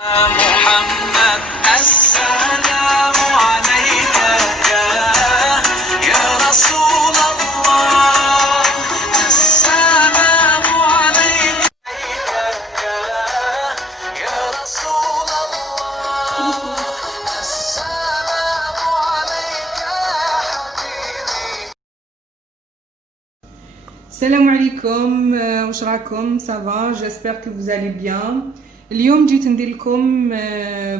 محمد السلام عليك يا رسول الله السلام عليك يا رسول الله السلام عليك يا حبيبي. Salam alaikum, واش راكم؟ Ça va, j'espère que vous allez bien. اليوم جيت ندير لكم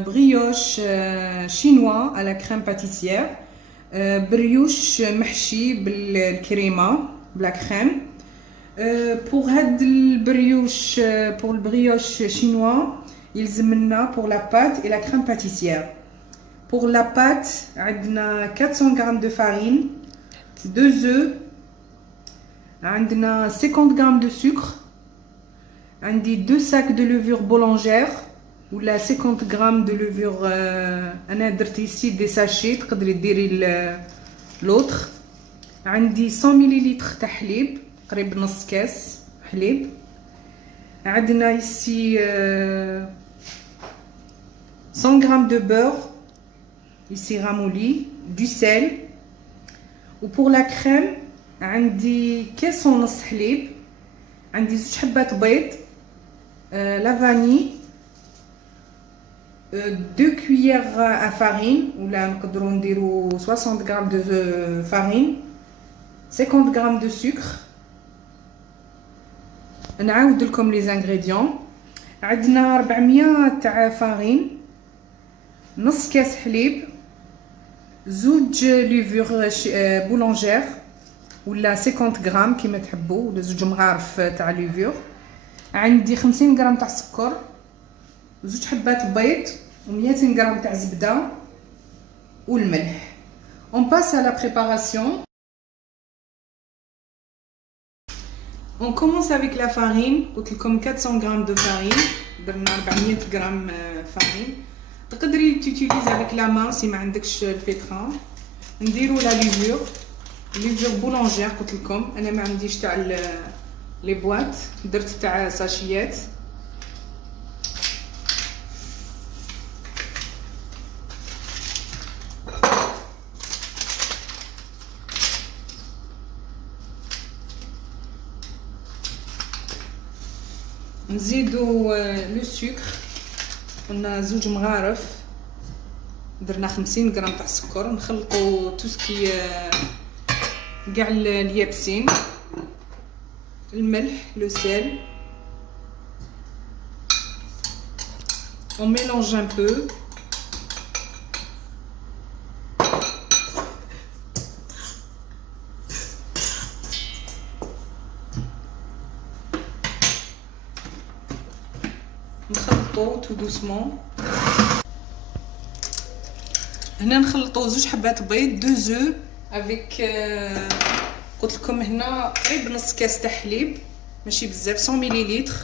بريوش شينوا على كريم باتيسيير، بريوش محشي بالكريمه بلا كريم. بور هاد البريوش بور البريوش شينوا يلزم لنا بور لا بات اي لا كريم باتيسيير. بور لا بات عندنا 400 غرام دو فارين، 2 œufs، عندنا 50 غرام دو سكر، عندي 2 sacs de levure boulangère ولا 50 غرام de levure. انا درت ici des sachets، تقدري ديري لوطر. عندي 100 مليلتر تاع حليب، قريب نص كاس حليب. عندنا ici 100 غرام de beurre ici ramouli، du sel. و pour la crème عندي كاس ونص حليب، عندي 2 حبات بيض، لا فاني، 2 cuillères à farine ولا نقدروا نديروا 60 غرام دو فارين، 50 غرام دو سكر. نعاود لكم لي زانغريديون. عندنا 400 تاع فارين، نص كاس حليب، 2 ليفور بولونجير ولا 50 غرام كيما تحبوا، ولا 2 مغارف تاع ليفور. عندي 50 غرام تاع سكر، 2 حبات بيض، و200 غرام تاع زبده، والملح. On passe à la préparation. On commence avec la farine. قلت لكم 400 غرام de farine، درنا 400 غرام farine. تقدري تيوتيليزي avec la main si ما عندكش الفيتران. نديرو لا ليفور بولونجير. قلت لكم انا ما عنديش تاع لي بواط، درت تاع ساشيات. نزيدو لو سكر، قلنا 2 مغارف، درنا 50 غرام تاع سكر. نخلطو توسكي كاع اليابسين، الملح، لو sel. On mélange un peu. نخلطو tout doucement. هنا نخلطو 2 حبات بيض، 2 œufs avec قلت لكم هنا قريب نص كاس تاع حليب، ماشي بزاف، 100 مليلتر،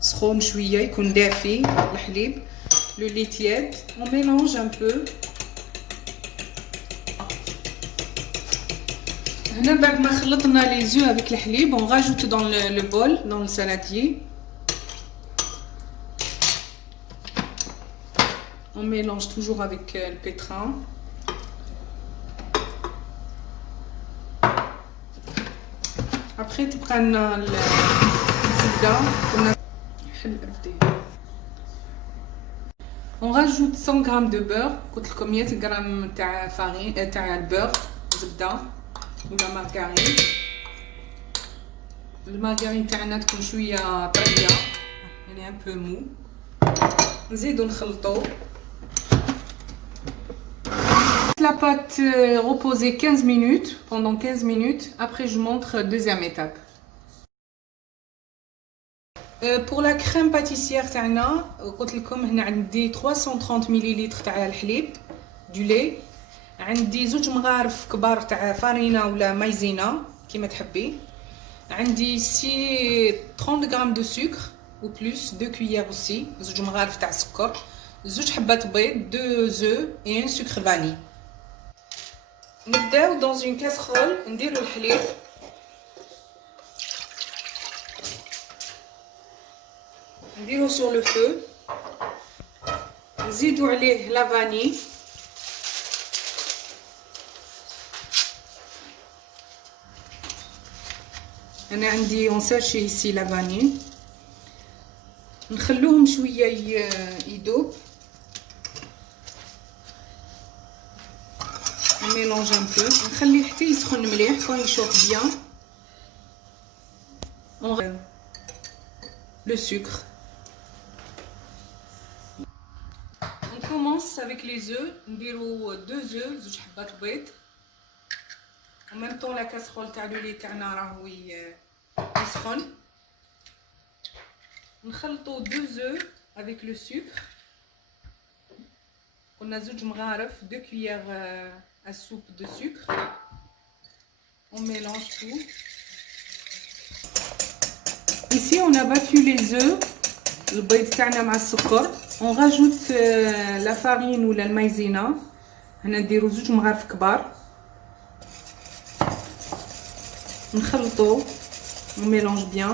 سخون شويه يكون دافي الحليب. لو لي تياد. On mélange un peu. هنا بعد ما خلطنا لي زو avec الحليب، on rajoute dans le bol, dans le saladier. On mélange toujours avec le pétrin. Après تبقى لنا الزبده. On rajoute 100 غرام de beurre. قلت لكم 100 غرام تاع فارين تاع البور، زبده ولا مارغرين. المارغرين تاعنا تكون شويه طريه، يعني ان بو مو. نزيدو نخلطو. La pâte reposer 15 minutes, pendant 15 minutes. Après je montre deuxième étape. Pour la crème pâtissière تاعنا قلت لكم هنا عندي 330 مليلتر تاع الحليب دو لي، عندي 2 مغارف كبار تاع فارينه ولا مايزينا كيما تحبي، عندي سي 30 غرام دو سكر و بلس 2 cuillères aussi، 2 مغارف تاع سكر، 2 حبات بيض، 2 œufs et 1 sucre vanille. نبداو dans une casserole نديرو الحليب. نديرو sur le feu. نزيدو عليه لافاني. انا عندي اون ساشي ici لافاني. نخلوهم شويه يدوب. نميلونج ان بو، نخليه حتى يسخن مليح. كون يشوف بيان le sucre. On commence avec les œufs. نديرو 2 œufs، زوج حبات بيض. en même temps la casserole تاع لولي تاعنا راهو يسخن. نخلطو 2 œufs avec le sucre. قلنا زوج مغارف، 2 cuillères à soupe de sucre. On mélange tout. Ici on a battu les œufs. البيض تاعنا مع السكر. On rajoute la farine ولا المايزينا. هنا نديرو زوج مغارف كبار. نخلطو. On mélange bien.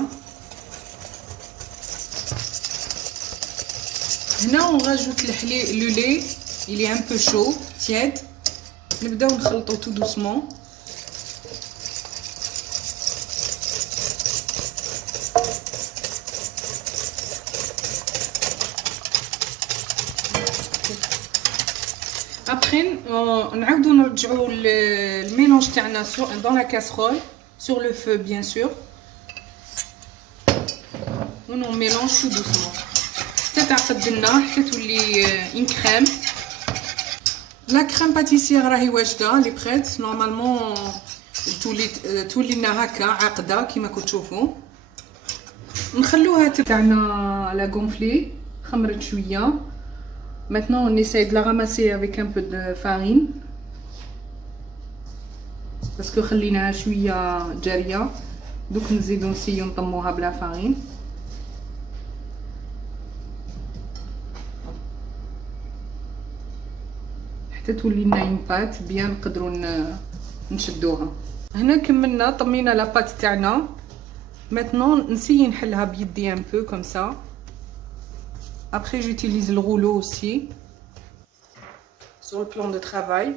هنا on rajoute le lait. Il est un peu chaud, tiède. نبداو نخلطو tout doucement. Après, نعاودو نرجعو الميلونج تاعنا dans la casserole, sur le feu bien sûr. On mélange tout doucement. حتى تعقد لنا، حتى تولي une crème. La crème pâtissière راهي واجده، لي بريت. نورمالمون تولي لنا هكا عاقده كيما كنتو تشوفوا. نخلوها تاعنا لا غونفلي خمرت شويه. Maintenant on essaie de la ramasser avec un peu de farine parce que خليناها شويه جاريه. دوك نزيدو نسيو نطموها بلا farine. حتى تولي لنا اون بات بيان نقدروا نشدوها. هنا كملنا طمينا لا بات تاعنا. Maintenant نسيي نحلها بيدي un peu comme ça. Après j'utilise le rouleau aussi sur le plan de travail.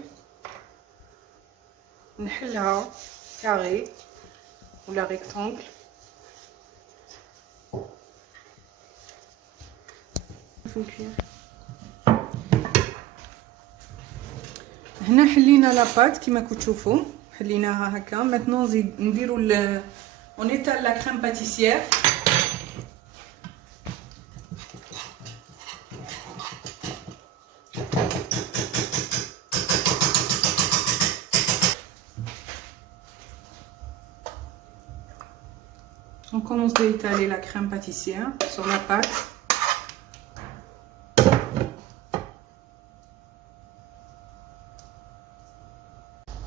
نحلها carré ou la rectangle. هنا حلينا لا بات كيما كنتو تشوفوا، حليناها هكا. maintenant نزيد نديرو on étale la crème pâtissière. On commence à étaler la crème pâtissière sur la pâte.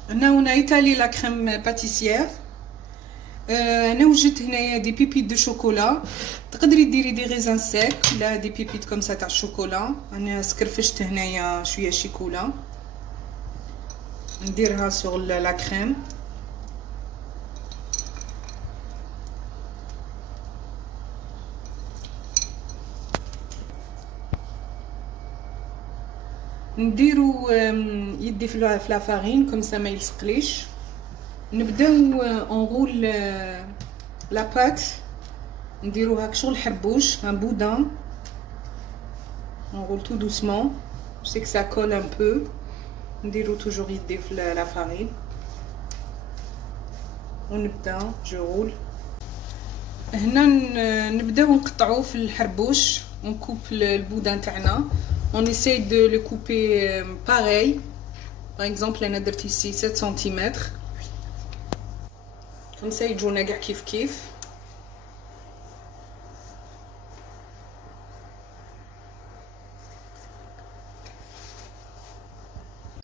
Maintenant on a étalé la crème pâtissière. انا وجدت هنايا دي بيبيت دو شوكولا. تقدري ديري دي غيزان سيك ولا دي بيبيت كوم سا تاع الشوكولا. انا سكرفشت هنايا شويه شيكولا نديرها سور لا كريم. نديرو يدي في لا فارين كوم سا ما يلصقليش. نبداو اونغول لا بات. نديرو هاك شغل حربوش ان بودان. اونغول تو دوسمون. Je sais que ça colle un peu. نديرو توجور يدي في لا فارين ونبدا جو رول. هنا نبداو نقطعو في الحربوش. ونكوب البودان تاعنا. On essaye de le couper pareil. Par exemple انا درت ici 7 cm. Comme ça يجونا كاع كيف كيف.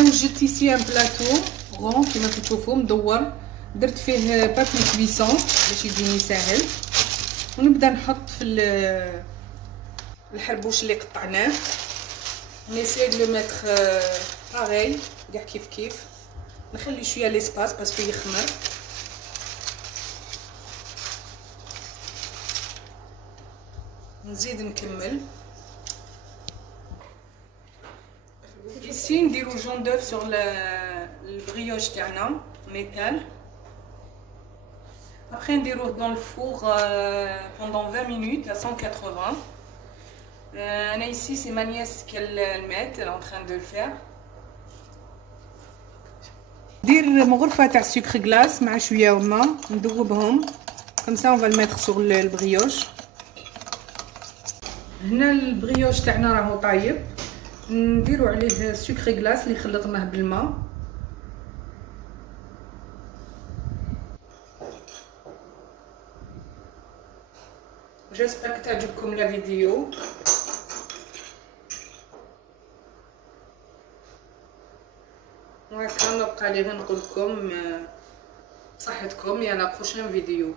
وجدت ici un plateau rond كيما كتشوفوا مدور. درت فيه بابي كويسون باش يجيني ساهل. ونبدا نحط في الحربوش اللي قطعناه. نسيي دو لو ميتر باغي كاع كيف كيف. نخلي شويه ليسباس باسكو يخمر. نزيد نكمل. ici نديرو jaune d'œuf sur le brioche تاعنا métal. Après نديروه dans le four pendant 20 minutes à 180. أنا ici c'est ma nièce qu'elle le met, elle est en train de le faire. ندير مغرفة تاع sucre glace مع شوية ماء نذوبهم. Comme ça on va le mettre sur le brioche. هنا البريوش تاعنا راهو طايب. نديرو عليه سكر غلاس اللي خلطناه بالماء. جيسبر تعجبكم لا فيديو. وهكا نبقى لي غنقول لكم صحتكم يا لا بروشين فيديو.